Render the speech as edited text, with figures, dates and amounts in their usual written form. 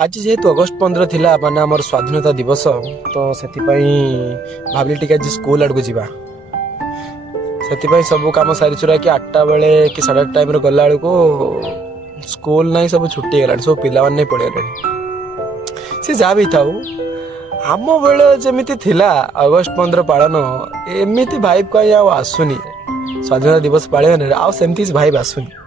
आज जेहेतु अगस्ट 15 थिला माने आमर स्वाधीनता दिवस तो सेतिपाई भाबली टिका जे स्कूल आड़ को जीवा सेतिपाई सब काम सारी चुरा कि 8टा बेले कि 8:30 टाइम रे गल्ला बेल को स्कूल नहीं सब छुट्टी गला सब पिला नहीं पड़े सी जा भी थाउ आम बेले जमिति थिला अगस्ट 15 पालन एमिति भाइब कहीं आसुनी स्वाधीनता दिवस पालन आ सेमती भाइब आसुनी।